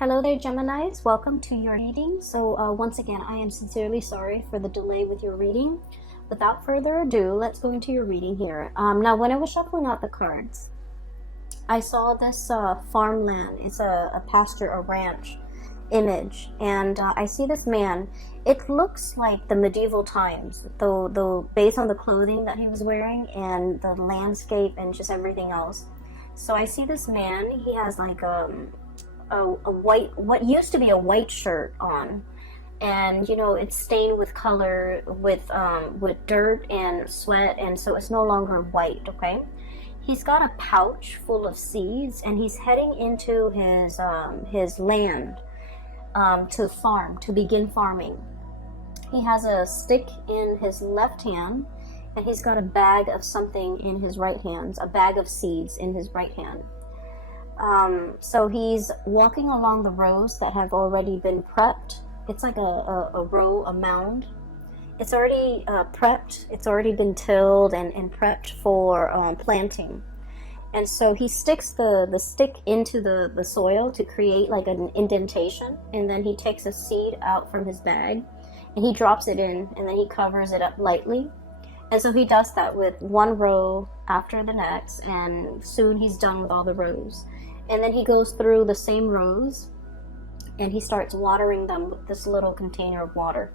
Hello there, Geminis. Welcome to your reading. So once again, I am sincerely sorry for the delay with your reading. Without further ado, let's go into your reading here. Now, when I was shuffling out the cards, I saw this farmland. It's a pasture, a ranch image, and I see this man. It looks like the medieval times, though based on the clothing that he was wearing and the landscape and just everything else. So I see this man. He has like a white, what used to be a white shirt on, and it's stained with color, with dirt and sweat, and so it's no longer white. Okay, he's got a pouch full of seeds, and he's heading into his land to begin farming. He has a stick in his left hand, and he's got a bag of something in his right hand, a bag of seeds in his right hand. So he's walking along the rows that have already been prepped. It's like a row, a mound. It's already prepped. It's already been tilled and prepped for planting. And so he sticks the stick into the soil to create like an indentation. And then he takes a seed out from his bag and he drops it in, and then he covers it up lightly. And so he does that with one row after the next, and soon he's done with all the rows. And then he goes through the same rows and he starts watering them with this little container of water.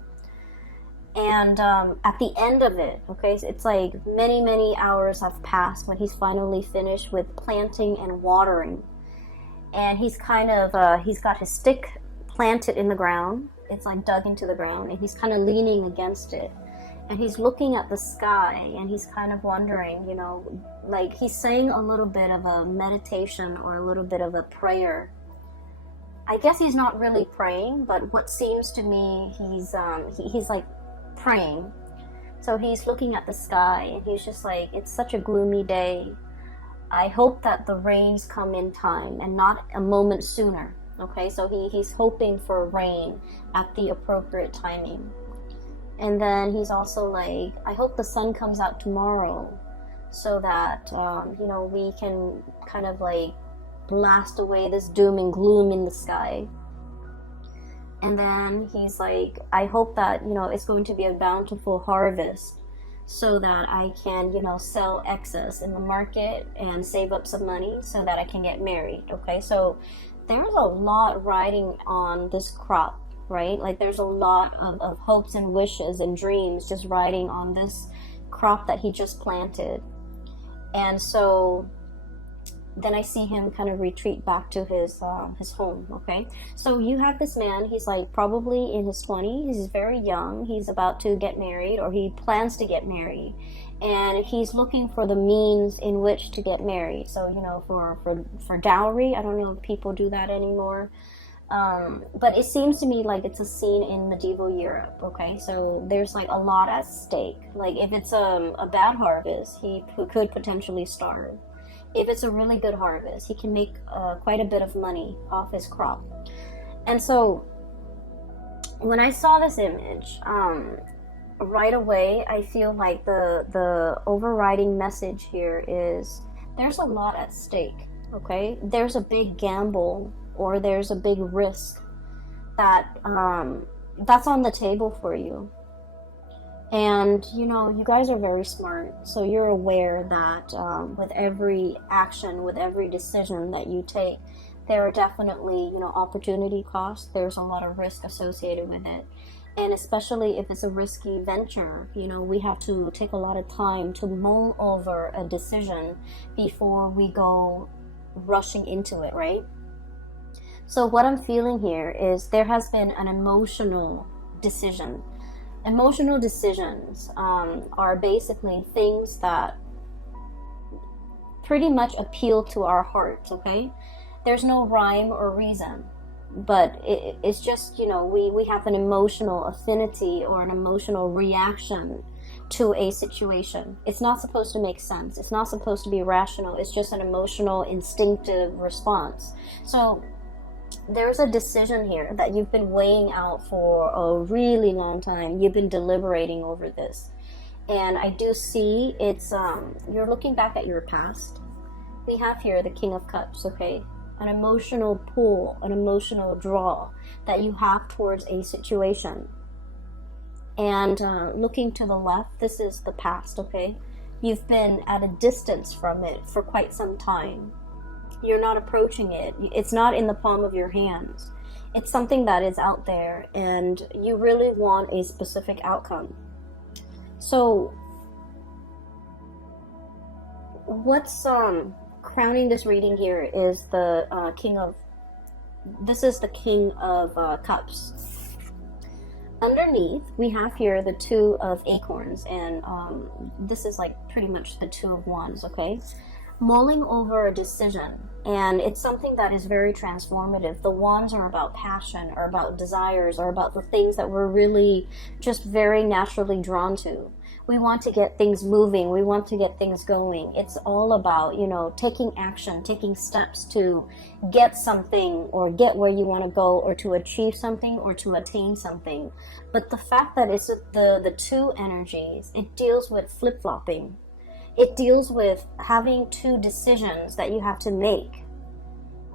And at the end of it, okay, so it's like many hours have passed when he's finally finished with planting and watering. And he's kind of, he's got his stick planted in the ground. It's like dug into the ground, and he's kind of leaning against it. And he's looking at the sky, and he's kind of wondering, like he's saying a little bit of a meditation or a little bit of a prayer. I guess he's not really praying, but what seems to me, he's like praying. So he's looking at the sky, and he's just like, it's such a gloomy day. I hope that the rains come in time and not a moment sooner. Okay, so he's hoping for rain at the appropriate timing. And then he's also like, I hope the sun comes out tomorrow so that, we can kind of like blast away this doom and gloom in the sky. And then he's like, I hope that, it's going to be a bountiful harvest so that I can, sell excess in the market and save up some money so that I can get married. Okay, so there's a lot riding on this crop, right? Like there's a lot of hopes and wishes and dreams just riding on this crop that he just planted. And so then I see him kind of retreat back to his home. Okay, so you have this man. He's like probably in his 20s. He's very young. He's about to get married, or he plans to get married, and he's looking for the means in which to get married. So for dowry. I don't know if people do that anymore. But it seems to me like it's a scene in medieval Europe. Okay, so there's like a lot at stake. Like if it's a bad harvest, he could potentially starve. If it's a really good harvest, he can make quite a bit of money off his crop. And so when I saw this image, right away I feel like the overriding message here is there's a lot at stake. Okay, there's a big gamble, or there's a big risk that's on the table for you. And you guys are very smart, so you're aware that with every action, with every decision that you take, there are definitely opportunity costs. There's a lot of risk associated with it, and especially if it's a risky venture, we have to take a lot of time to mull over a decision before we go rushing into it, right? So what I'm feeling here is there has been an emotional decision. Emotional decisions are basically things that pretty much appeal to our hearts, okay? There's no rhyme or reason, but it's just, we have an emotional affinity or an emotional reaction to a situation. It's not supposed to make sense. It's not supposed to be rational. It's just an emotional, instinctive response. So there's a decision here that you've been weighing out for a really long time. You've been deliberating over this. And I do see it's, you're looking back at your past. We have here the King of Cups, okay? an emotional pull, an emotional draw that you have towards a situation. And looking to the left, this is the past, okay? You've been at a distance from it for quite some time. You're not approaching it. It's not in the palm of your hands. It's something that is out there, and you really want a specific outcome. So what's crowning this reading here is the King of Cups. Underneath, we have here the Two of Acorns, and this is like pretty much the Two of Wands, okay? Mulling over a decision, and it's something that is very transformative. The wands are about passion, or about desires, or about the things that we're really just very naturally drawn to. We want to get things moving. We want to get things going. It's all about, you know, taking action, taking steps to get something or get where you want to go, or to achieve something, or to attain something. But the fact that it's the two energies, it deals with flip-flopping. It deals with having two decisions that you have to make.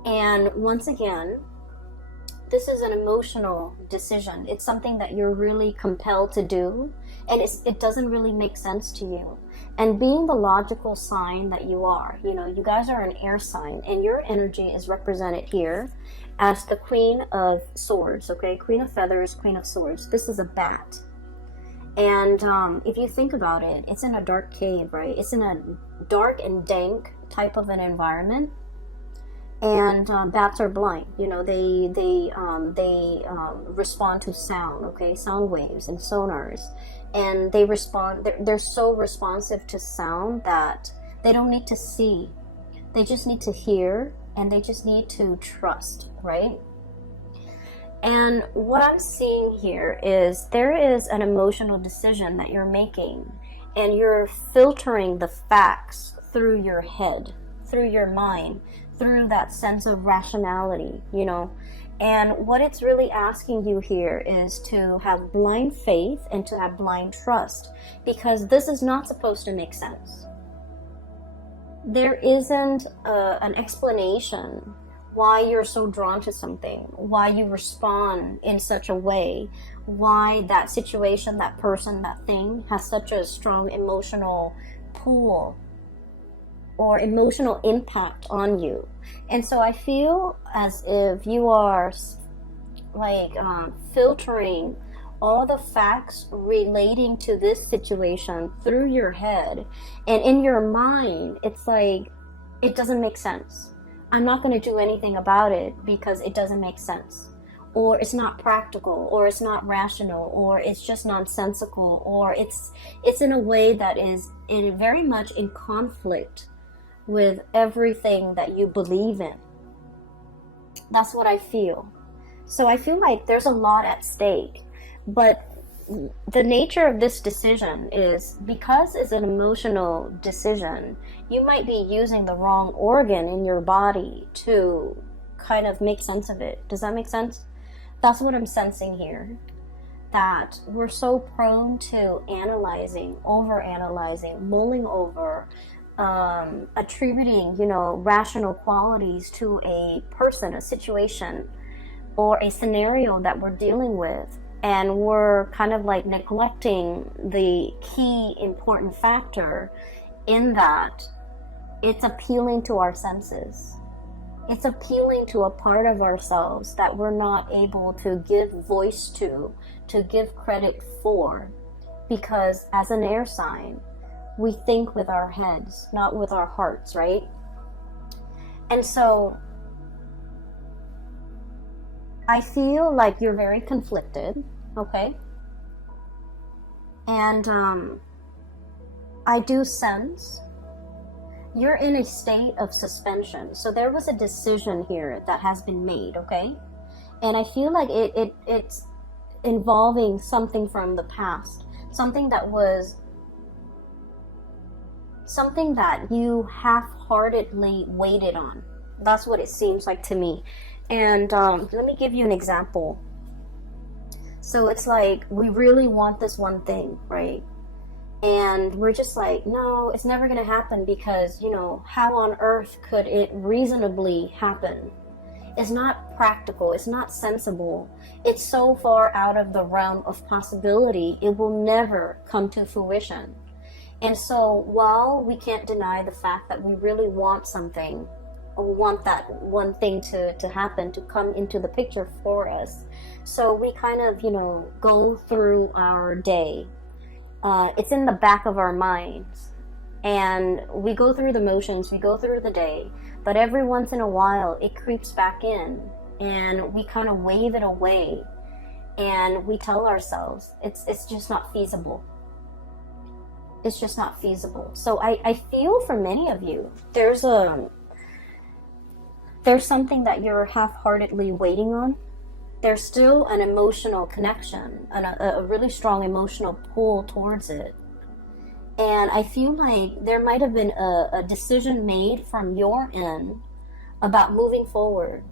And once again, this is an emotional decision. It's something that you're really compelled to do, and it doesn't really make sense to you. And being the logical sign that you are, you know, you guys are an air sign, and your energy is represented here as the Queen of Swords, okay? Queen of Feathers, Queen of Swords. This is a bat. And if you think about it, it's in a dark cave, right? It's in a dark and dank type of an environment. And bats are blind, you know, they respond to sound, okay, sound waves and sonars, and they respond. They're so responsive to sound that they don't need to see, they just need to hear, and they just need to trust, right? And what I'm seeing here is there is an emotional decision that you're making, and you're filtering the facts through your head, through your mind, through that sense of rationality, you know. And what it's really asking you here is to have blind faith and to have blind trust, because this is not supposed to make sense. There isn't an explanation why you're so drawn to something, why you respond in such a way, why that situation, that person, that thing has such a strong emotional pull or emotional impact on you. And so I feel as if you are like filtering all the facts relating to this situation through your head, and in your mind it's like, it doesn't make sense. I'm not going to do anything about it because it doesn't make sense, or it's not practical, or it's not rational, or it's just nonsensical, or it's in a way that is very much in conflict with everything that you believe in. That's what I feel. So I feel like there's a lot at stake, but the nature of this decision is, because it's an emotional decision, you might be using the wrong organ in your body to kind of make sense of it. Does that make sense? That's what I'm sensing here. That we're so prone to analyzing, overanalyzing, mulling over, attributing, you know, rational qualities to a person, a situation, or a scenario that we're dealing with. And we're kind of like neglecting the key important factor in that it's appealing to our senses. It's appealing to a part of ourselves that we're not able to give voice to give credit for. Because as an air sign, we think with our heads, not with our hearts, right? And so I feel like you're very conflicted, okay? And I do sense you're in a state of suspension. So there was a decision here that has been made, okay? And I feel like it's involving something from the past, something that you half-heartedly waited on. That's what it seems like to me. And let me give you an example. So it's like, we really want this one thing, right? And we're just like, no, it's never going to happen because, you know, how on earth could it reasonably happen? It's not practical. It's not sensible. It's so far out of the realm of possibility, it will never come to fruition. And so while we can't deny the fact that we really want something, or want that one thing to happen, to come into the picture for us, so we kind of, you know, go through our day. It's in the back of our minds, and we go through the motions, we go through the day, but every once in a while it creeps back in, and we kind of wave it away, and we tell ourselves it's just not feasible. It's just not feasible. So I feel for many of you, there's something that you're half-heartedly waiting on. There's still an emotional connection, and a really strong emotional pull towards it. And I feel like there might have been a decision made from your end about moving forward.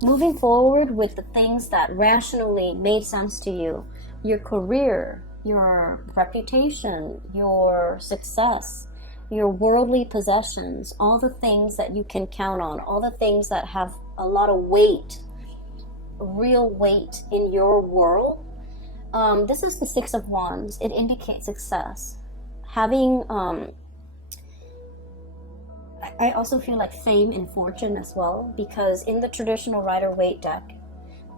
Moving forward with the things that rationally made sense to you. Your career, your reputation, your success, your worldly possessions, all the things that you can count on, all the things that have a lot of weight, real weight in your world. This is the Six of Wands. It indicates success. Having, I also feel like fame and fortune as well, because in the traditional Rider-Waite deck,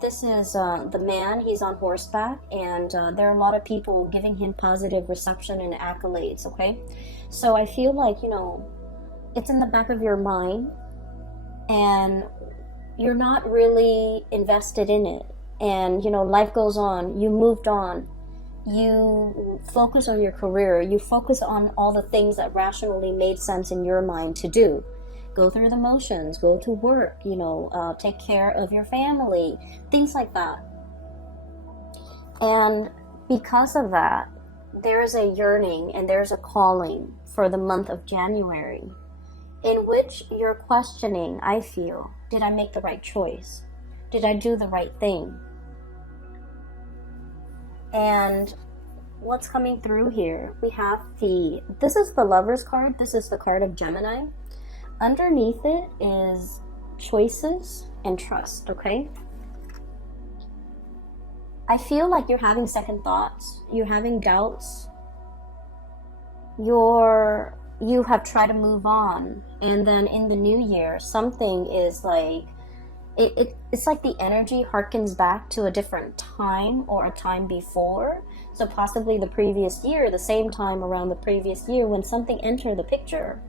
this is the man, he's on horseback, and there are a lot of people giving him positive reception and accolades, okay? So I feel like, you know, it's in the back of your mind, and you're not really invested in it. And, you know, life goes on, you moved on, you focus on your career, you focus on all the things that rationally made sense in your mind to do. Go through the motions, go to work, you know, take care of your family, things like that. And because of that, there's a yearning and there's a calling for the month of January, in which you're questioning, I feel, did I make the right choice? Did I do the right thing? And what's coming through here, we have this is the Lover's card, this is the card of Gemini. Underneath it is choices and trust, okay? I feel like you're having second thoughts, you're having doubts, you have tried to move on, and then in the new year, something is like, it's like the energy harkens back to a different time or a time before. So possibly the previous year, the same time around the previous year when something entered the picture.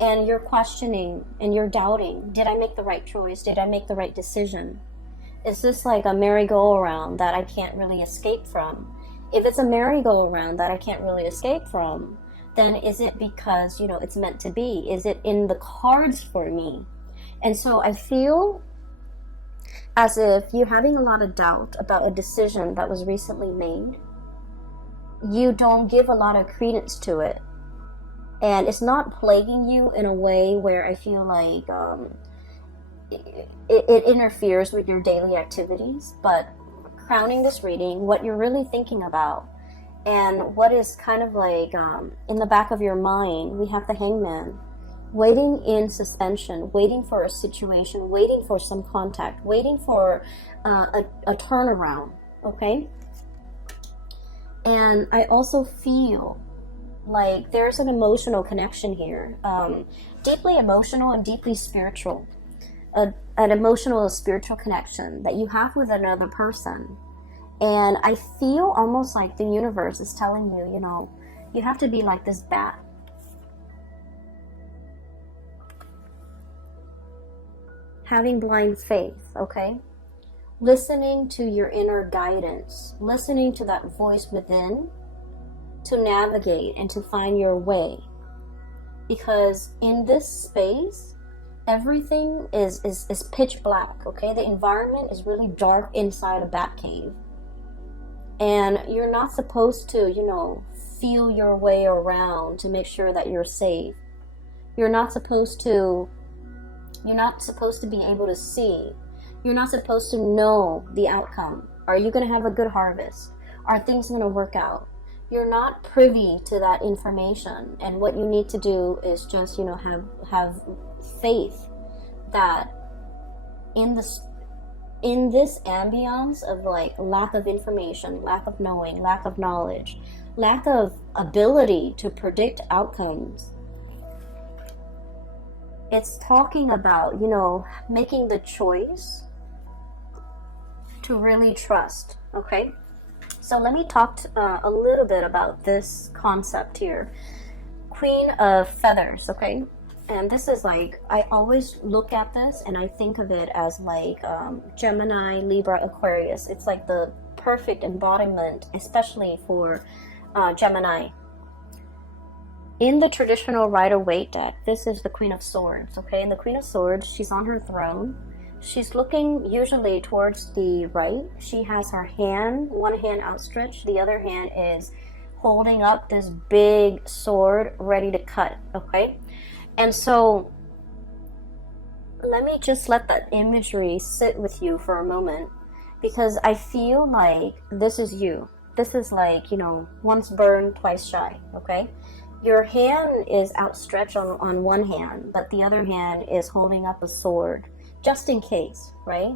And you're questioning and you're doubting, did I make the right choice? Did I make the right decision? Is this like a merry-go-round that I can't really escape from? If it's a merry-go-round that I can't really escape from, then is it because, you know, it's meant to be? Is it in the cards for me? And so I feel as if you're having a lot of doubt about a decision that was recently made. You don't give a lot of credence to it. And it's not plaguing you in a way where I feel like it interferes with your daily activities. But crowning this reading, what you're really thinking about, and what is kind of like in the back of your mind, we have the Hangman. Waiting in suspension, waiting for a situation, waiting for some contact, waiting for a turnaround, okay? And I also feel like there's an emotional connection here, deeply emotional and deeply spiritual, an emotional spiritual connection that you have with another person. And I feel almost like the universe is telling you, you know, you have to be like this bat. Having blind faith, okay? Listening to your inner guidance, listening to that voice within to navigate and to find your way. Because in this space, everything is pitch black, okay? The environment is really dark inside a bat cave. And you're not supposed to, you know, feel your way around to make sure that you're safe. You're not supposed to be able to see. You're not supposed to know the outcome. Are you going to have a good harvest? Are things going to work out? you're not privy to that information, and what you need to do is just, you know, have faith that in this ambiance of like lack of information, lack of knowing, lack of knowledge, lack of ability to predict outcomes, it's talking about, you know, making the choice to really trust. Okay, so let me talk a little bit about this concept here. Queen of Feathers. Okay, and this is like, I always look at this and I think of it as like Gemini, Libra, Aquarius. It's like the perfect embodiment, especially for Gemini. In the traditional Rider-Waite deck, this is the Queen of Swords. Okay, and the Queen of Swords, she's on her throne. She's looking usually towards the right. She has her hand, one hand outstretched, the other hand is holding up this big sword ready to cut. Okay, and so let me just let that imagery sit with you for a moment, because I feel like this is you. This is like, you know, once burned, twice shy. Okay, your hand is outstretched on one hand, but the other hand is holding up a sword, just in case, right?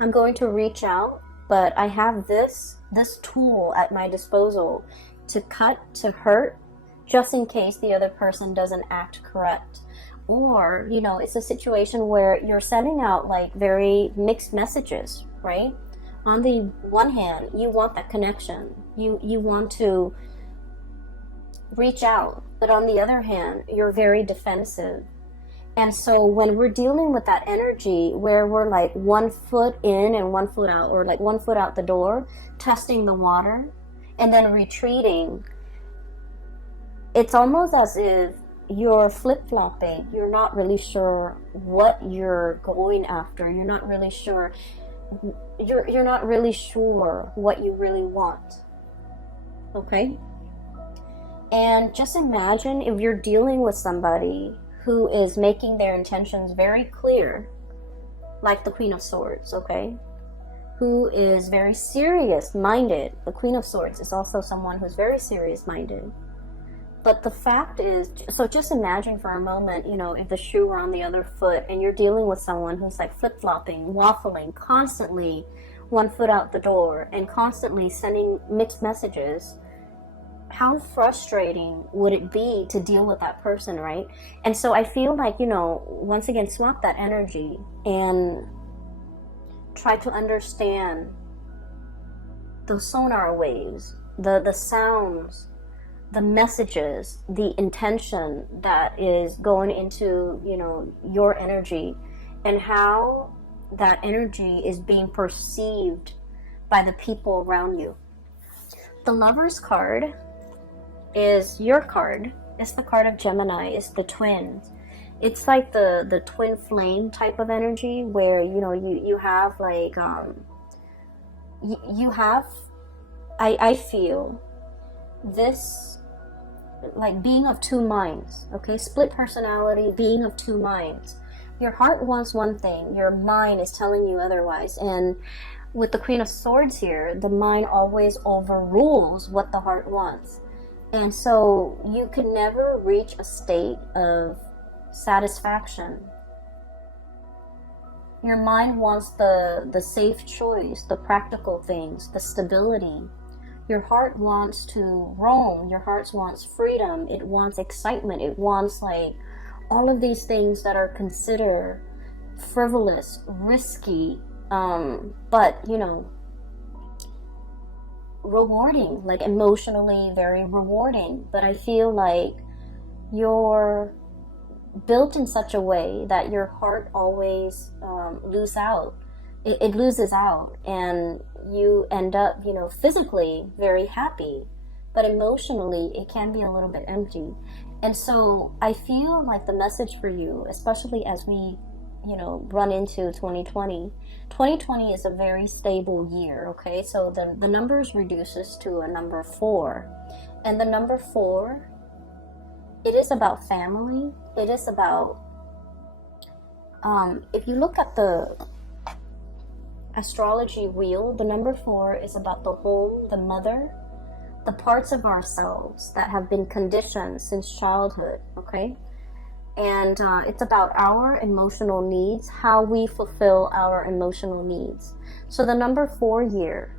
I'm going to reach out, but I have this tool at my disposal to cut, to hurt, just in case the other person doesn't act correct. Or, you know, it's a situation where you're sending out like very mixed messages, right? On the one hand, you want that connection. You want to reach out, but on the other hand, you're very defensive. And so when we're dealing with that energy where we're like 1 foot in and 1 foot out, or like 1 foot out the door, testing the water, and then retreating, it's almost as if you're flip-flopping. You're not really sure what you're going after. You're not really sure. You're not really sure what you really want. Okay? And just imagine if you're dealing with somebody who is making their intentions very clear, like the Queen of Swords, okay? Who is very serious-minded. The Queen of Swords is also someone who's very serious-minded. But the fact is, so just imagine for a moment, you know, if the shoe were on the other foot and you're dealing with someone who's like flip-flopping, waffling, constantly 1 foot out the door and constantly sending mixed messages. How frustrating would it be to deal with that person, right? And so I feel like, you know, once again, swap that energy and try to understand the sonar waves, the sounds, the messages, the intention that is going into, you know, your energy, and how that energy is being perceived by the people around you. The Lover's card is your card. It's the card of Gemini. It's the twins. It's like the twin flame type of energy where, you know, you have like you have, I feel this like being of two minds. Okay, split personality, being of two minds. Your heart wants one thing, your mind is telling you otherwise. And with the Queen of Swords here, the mind always overrules what the heart wants. And so you could never reach a state of satisfaction. Your mind wants the safe choice, the practical things, the stability. Your heart wants to roam. Your heart wants freedom. It wants excitement. It wants like all of these things that are considered frivolous, risky, but, you know, rewarding, like emotionally very rewarding. But I feel like you're built in such a way that your heart always loses out, and you end up, you know, physically very happy, but emotionally it can be a little bit empty. And so I feel like the message for you, especially as we, you know, run into 2020 is a very stable year. Okay, so the numbers reduces to a number 4, and the number 4, it is about family. It is about if you look at the astrology wheel, the number 4 is about the home, the mother, the parts of ourselves that have been conditioned since childhood, okay? And it's about our emotional needs, how we fulfill our emotional needs. So the number 4 year,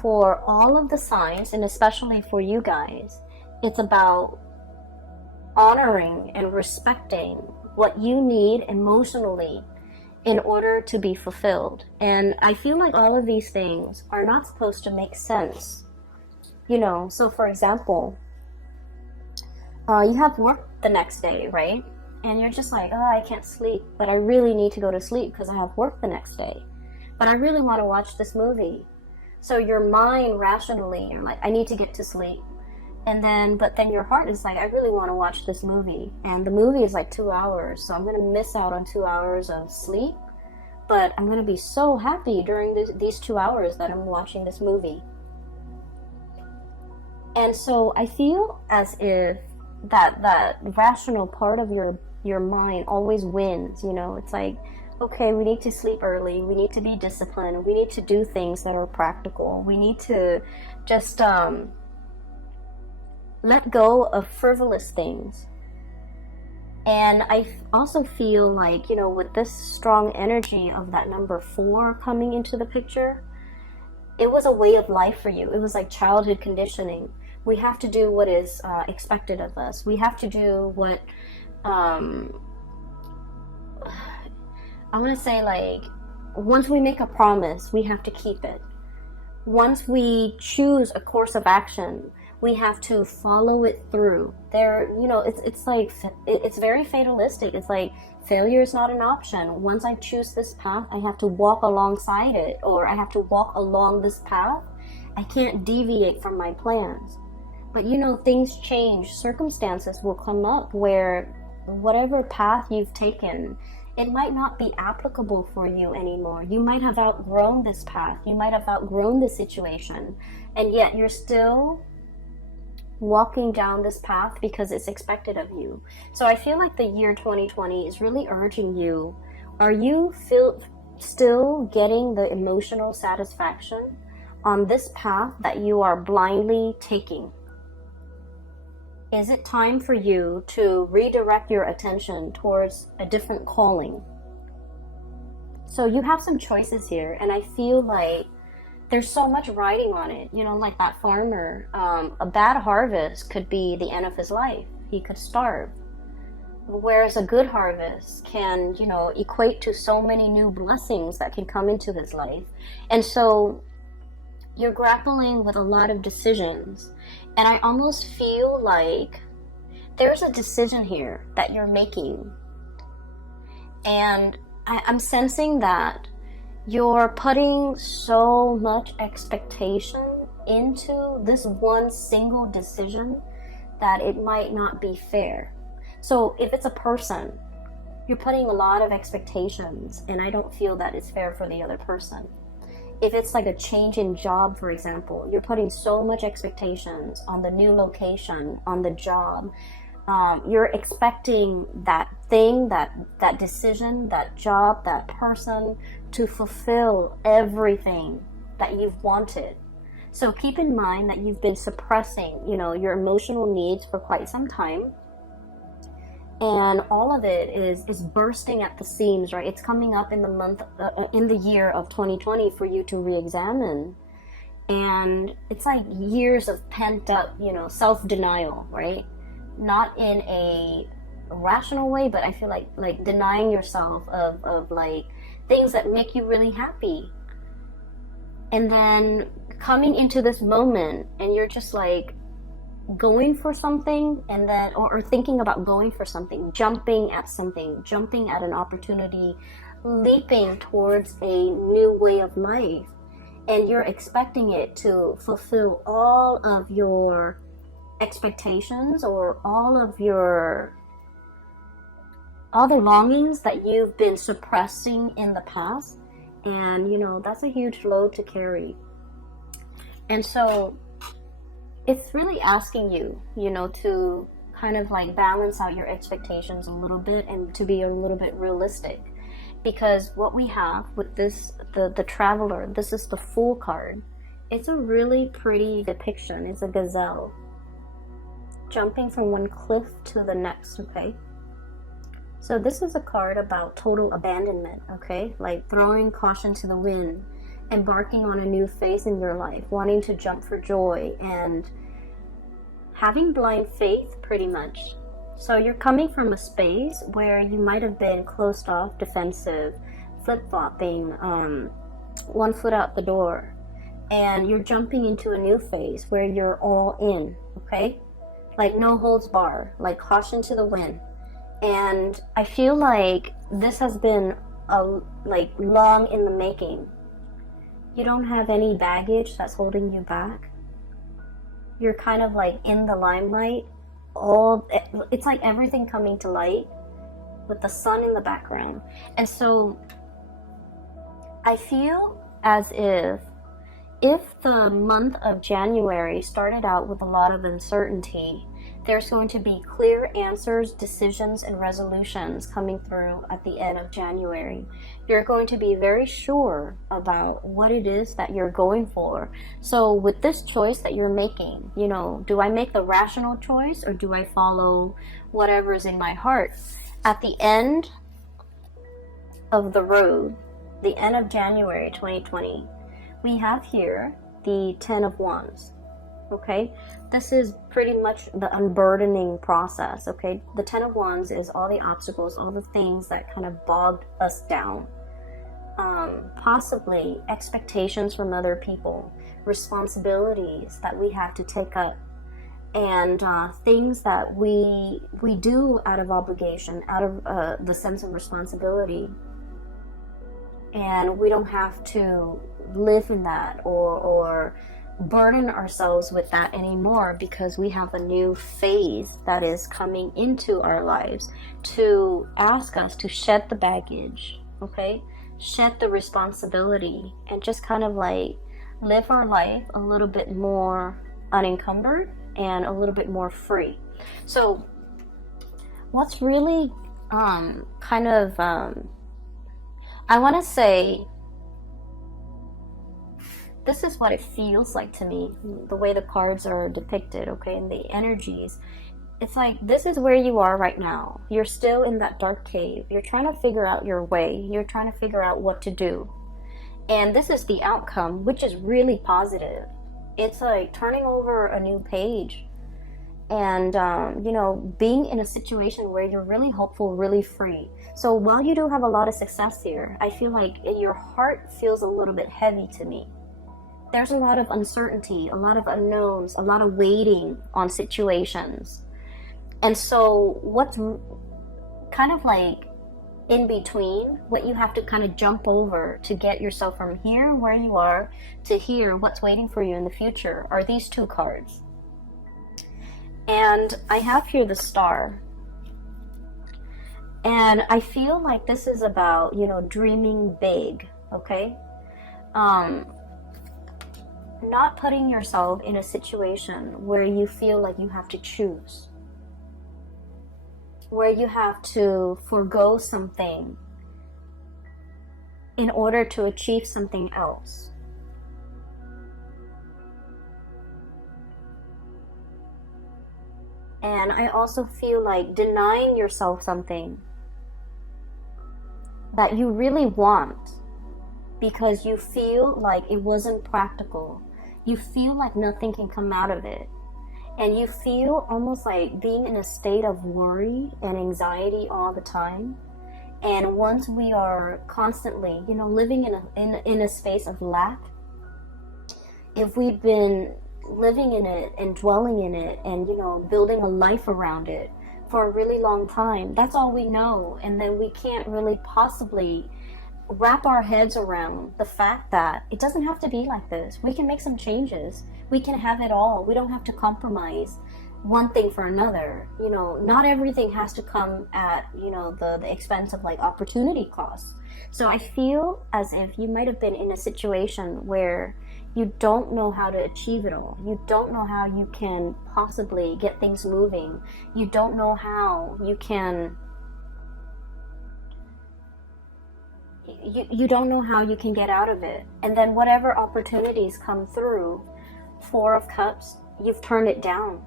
for all of the signs, and especially for you guys, it's about honoring and respecting what you need emotionally in order to be fulfilled. And I feel like all of these things are not supposed to make sense. You know, so for example, you have work the next day, right? And you're just like, oh, I can't sleep, but I really need to go to sleep because I have work the next day. But I really want to watch this movie. So your mind rationally, you're like, I need to get to sleep. But then your heart is like, I really want to watch this movie. And the movie is like 2 hours, so I'm going to miss out on 2 hours of sleep. But I'm going to be so happy during these 2 hours that I'm watching this movie. And so I feel as if that rational part of your mind always wins, you know. It's like, okay, we need to sleep early, we need to be disciplined, we need to do things that are practical, we need to just let go of frivolous things. And I also feel like, you know, with this strong energy of that number 4 coming into the picture, it was a way of life for you. It was like childhood conditioning. We have to do what is expected of us. We have to do what, I want to say, like, once we make a promise, we have to keep it. Once we choose a course of action, we have to follow it through. There, you know, it's like, it's very fatalistic. It's like, failure is not an option. Once I choose this path, I have to walk alongside it, or I have to walk along this path. I can't deviate from my plans. But you know, things change. Circumstances will come up where whatever path you've taken, it might not be applicable for you anymore. You might have outgrown this path. You might have outgrown this situation. And yet you're still walking down this path because it's expected of you. So I feel like the year 2020 is really urging you. Are you still getting the emotional satisfaction on this path that you are blindly taking? Is it time for you to redirect your attention towards a different calling? So you have some choices here, and I feel like there's so much riding on it. You know, like that farmer, a bad harvest could be the end of his life. He could starve. Whereas a good harvest can, you know, equate to so many new blessings that can come into his life. And so you're grappling with a lot of decisions. And I almost feel like there's a decision here that you're making. And I'm sensing that you're putting so much expectation into this one single decision that it might not be fair. So if it's a person, you're putting a lot of expectations, and I don't feel that it's fair for the other person. If it's like a change in job, for example, you're putting so much expectations on the new location, on the job. You're expecting that thing, that decision, that job, that person to fulfill everything that you've wanted. So keep in mind that you've been suppressing, you know, your emotional needs for quite some time. And all of it is bursting at the seams, right? It's coming up in the year of 2020 for you to re-examine. And it's like years of pent up, you know, self-denial, right? Not in a rational way, but I feel like denying yourself of like things that make you really happy. And then coming into this moment and you're just like going for something, and then or thinking about going for something, jumping at an opportunity, leaping towards a new way of life, and you're expecting it to fulfill all of your expectations or all the longings that you've been suppressing in the past. And you know, that's a huge load to carry. And so it's really asking you, you know, to kind of like balance out your expectations a little bit and to be a little bit realistic. Because what we have with this, the Traveler, this is the Fool card. It's a really pretty depiction. It's a gazelle jumping from one cliff to the next, okay? So this is a card about total abandonment, okay? Like throwing caution to the wind, embarking on a new phase in your life, wanting to jump for joy, and having blind faith, pretty much. So you're coming from a space where you might have been closed off, defensive, flip-flopping, one foot out the door, and you're jumping into a new phase where you're all in, okay? Like no holds bar, like caution to the wind. And I feel like this has been like long in the making. You don't have any baggage that's holding you back. You're kind of like in the limelight. It's like everything coming to light with the sun in the background. And so I feel as if the month of January started out with a lot of uncertainty, there's going to be clear answers, decisions, and resolutions coming through at the end of January. You're going to be very sure about what it is that you're going for. So with this choice that you're making, you know, do I make the rational choice or do I follow whatever's in my heart? At the end of the road, the end of January 2020, we have here the 10 of Wands. Okay, this is pretty much the unburdening process. Okay, the 10 of Wands is all the obstacles, all the things that kind of bogged us down. Possibly expectations from other people, responsibilities that we have to take up, and things that we do out of obligation, out of the sense of responsibility, and we don't have to live in that or burden ourselves with that anymore, because we have a new phase that is coming into our lives to ask us to shed the baggage, okay? Shed the responsibility and just kind of like live our life a little bit more unencumbered and a little bit more free. So what's really kind of I want to say, this is what it feels like to me, the way the cards are depicted, okay, and the energies. It's like, this is where you are right now. You're still in that dark cave. You're trying to figure out your way. You're trying to figure out what to do. And this is the outcome, which is really positive. It's like turning over a new page and, you know, being in a situation where you're really hopeful, really free. So while you do have a lot of success here, I feel like your heart feels a little bit heavy to me. There's a lot of uncertainty, a lot of unknowns, a lot of waiting on situations. And so what's kind of like in between, what you have to kind of jump over to get yourself from here, where you are, to here, what's waiting for you in the future, are these two cards. And I have here the Star. And I feel like this is about, you know, dreaming big, okay? Not putting yourself in a situation where you feel like you have to choose, where you have to forego something in order to achieve something else. And I also feel like denying yourself something that you really want because you feel like it wasn't practical. You feel like nothing can come out of it. And you feel almost like being in a state of worry and anxiety all the time. And once we are constantly, you know, living in a space of lack, if we've been living in it and dwelling in it and, you know, building a life around it for a really long time, that's all we know. And then we can't really possibly wrap our heads around the fact that it doesn't have to be like this. We can make some changes. We can have it all. We don't have to compromise one thing for another. You know, not everything has to come at, you know, the expense of like opportunity costs. So I feel as if you might have been in a situation where you don't know how to achieve it all. You don't know how you can possibly get things moving. You don't know how you can you don't know how you can get out of it. And then whatever opportunities come through, Four of Cups, you've turned it down.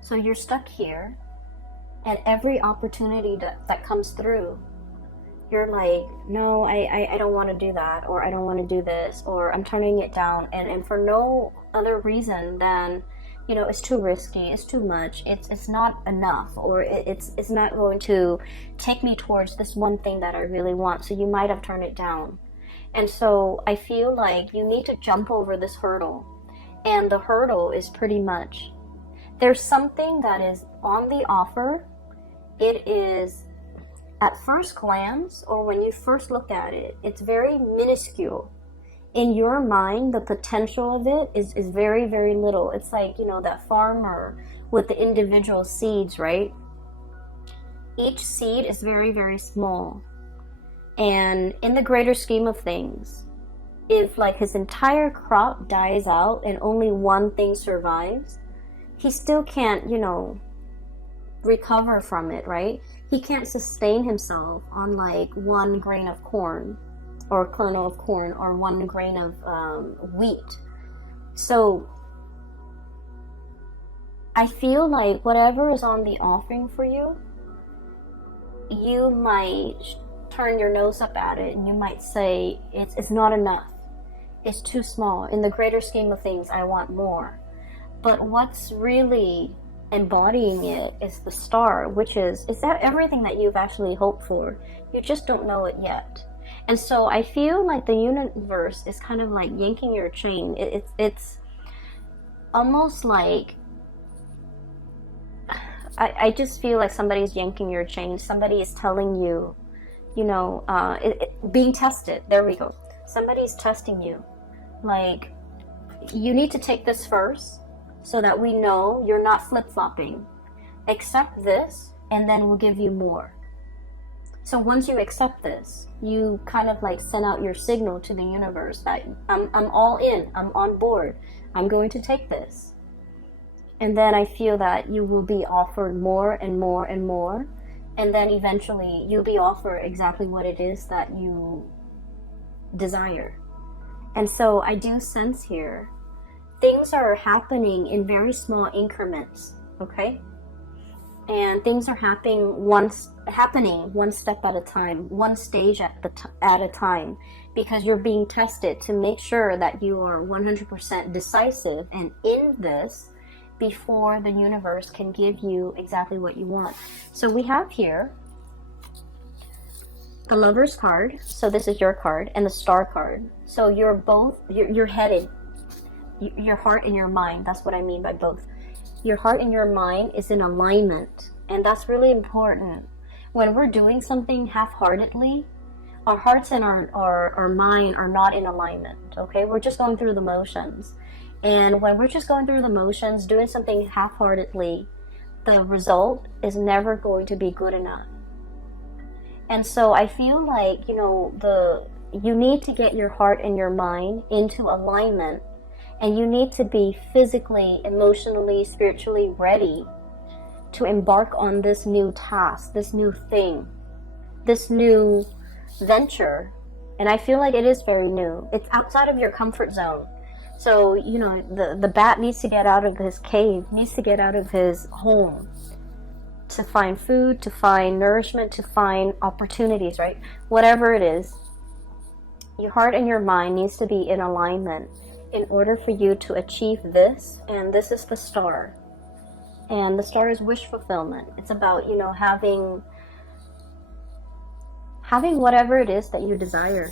So you're stuck here, and every opportunity that comes through, you're like, no, I don't want to do that, or I don't want to do this, or I'm turning it down, and for no other reason than, you know, it's too risky, it's too much, it's not enough, or it's not going to take me towards this one thing that I really want. So you might have turned it down. And so I feel like you need to jump over this hurdle. And the hurdle is pretty much, there's something that is on the offer. It is, at first glance, or when you first look at it, it's very minuscule. In your mind, the potential of it is very, very little. It's like, you know, that farmer with the individual seeds, right? Each seed is very, very small. And in the greater scheme of things, if like his entire crop dies out and only one thing survives, he still can't, you know, recover from it, right? He can't sustain himself on like one grain of corn, or a kernel of corn, or one grain of wheat. So I feel like whatever is on the offering for you, you might turn your nose up at it, and you might say it's not enough, it's too small. In the greater scheme of things, I want more. But what's really embodying it is the star, which is that everything that you've actually hoped for. You just don't know it yet. And so I feel like the universe is kind of like yanking your chain. It's almost like, I just feel like somebody's yanking your chain. Somebody is telling you, you know, being tested. There we go. Somebody's testing you. Like, you need to take this first so that we know you're not flip-flopping. Accept this, and then we'll give you more. So once you accept this, you kind of like send out your signal to the universe that I'm all in, I'm on board, I'm going to take this. And then I feel that you will be offered more and more and more. And then eventually you'll be offered exactly what it is that you desire. And so I do sense here, things are happening in very small increments, okay? And things are happening one step at a time, one stage at a time, because you're being tested to make sure that you are 100% decisive and in this before the universe can give you exactly what you want. So we have here the Lover's card, so this is your card, and the Star card. So you're headed, your heart and your mind, that's what I mean by both. Your heart and your mind is in alignment, and that's really important. When we're doing something half-heartedly, our hearts and our mind are not in alignment, okay? We're just going through the motions. And when we're just going through the motions, doing something half-heartedly, the result is never going to be good enough. And so I feel like, you know, you need to get your heart and your mind into alignment, and you need to be physically, emotionally, spiritually ready to embark on this new task, this new thing, this new venture. And I feel like it is very new. It's outside of your comfort zone. So, you know, the bat needs to get out of his cave, needs to get out of his home to find food, to find nourishment, to find opportunities, right? Whatever it is, your heart and your mind needs to be in alignment in order for you to achieve this. And this is the Star. And the Star is wish fulfillment. It's about, you know, having whatever it is that you desire.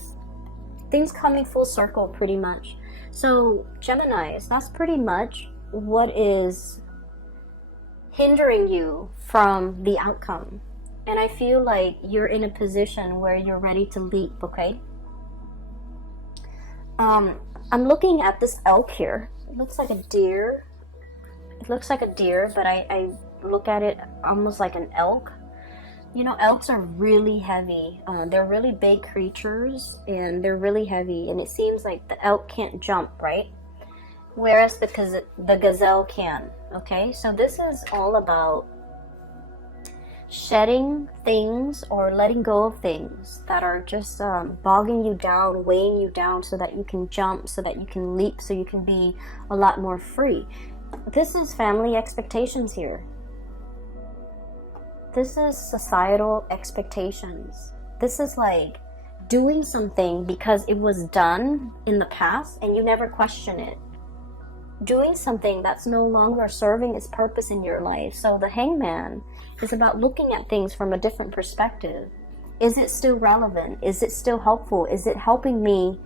Things coming full circle pretty much. So Geminis, that's pretty much what is hindering you from the outcome. And I feel like you're in a position where you're ready to leap, okay? I'm looking at this elk here. It looks like a deer. It looks like a deer, but I look at it almost like an elk. You know, elks are really heavy. They're really big creatures, and they're really heavy. And it seems like the elk can't jump, right? Whereas the gazelle can, okay? So this is all about shedding things or letting go of things that are just bogging you down, weighing you down, so that you can jump, so that you can leap, so you can be a lot more free. This is family expectations here. This is societal expectations. This is like doing something because it was done in the past and you never question it. Doing something that's no longer serving its purpose in your life. So the Hangman is about looking at things from a different perspective. Is it still relevant? Is it still helpful? Is it helping me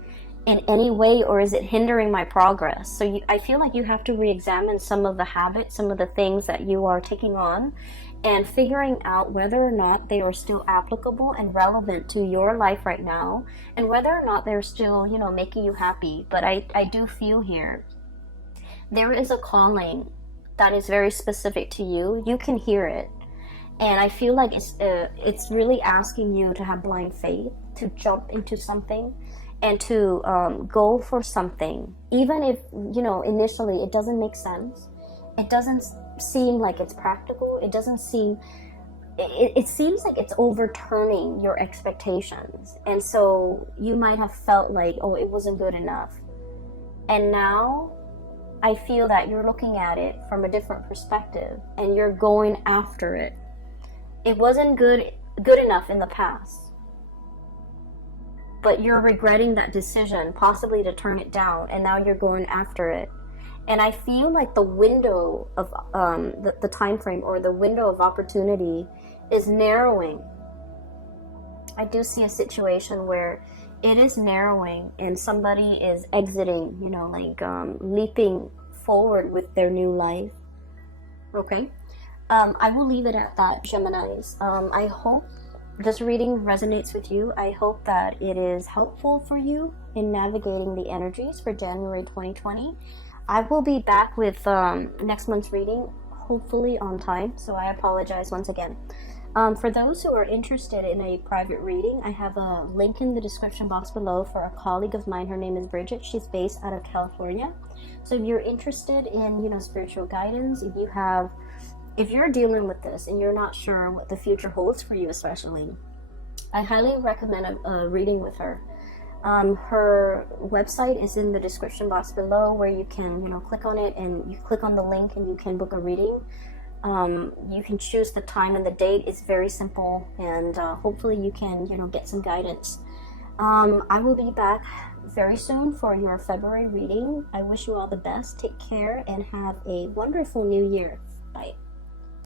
in any way, or is it hindering my progress? So I feel like you have to re-examine some of the habits, some of the things that you are taking on, and figuring out whether or not they are still applicable and relevant to your life right now, and whether or not they're still, you know, making you happy. But I do feel here there is a calling that is very specific to you. You can hear it. And I feel like it's really asking you to have blind faith, to jump into something, and to go for something. Even if, you know, initially it doesn't make sense. It doesn't seem like it's practical. It doesn't seem... It seems like it's overturning your expectations. And so you might have felt like, oh, it wasn't good enough. And now I feel that you're looking at it from a different perspective and you're going after it. It wasn't good enough in the past, but you're regretting that decision, possibly to turn it down, and now you're going after it. And I feel like the window of the time frame, or the window of opportunity, is narrowing. I do see a situation where it is narrowing and somebody is exiting, you know, like leaping forward with their new life. Okay. I will leave it at that, Geminis. I hope this reading resonates with you. I hope that it is helpful for you in navigating the energies for January 2020. I will be back with next month's reading, hopefully on time, so I apologize once again. For those who are interested in a private reading, I have a link in the description box below for a colleague of mine. Her name is Bridget. She's based out of California. So if you're interested in, you know, spiritual guidance, if you're dealing with this and you're not sure what the future holds for you, especially, I highly recommend a reading with her. Her website is in the description box below, where you can, you know, click on it and you click on the link and you can book a reading. You can choose the time and the date. It's very simple, and hopefully you can, you know, get some guidance. I will be back very soon for your February reading. I wish you all the best. Take care and have a wonderful new year. Bye.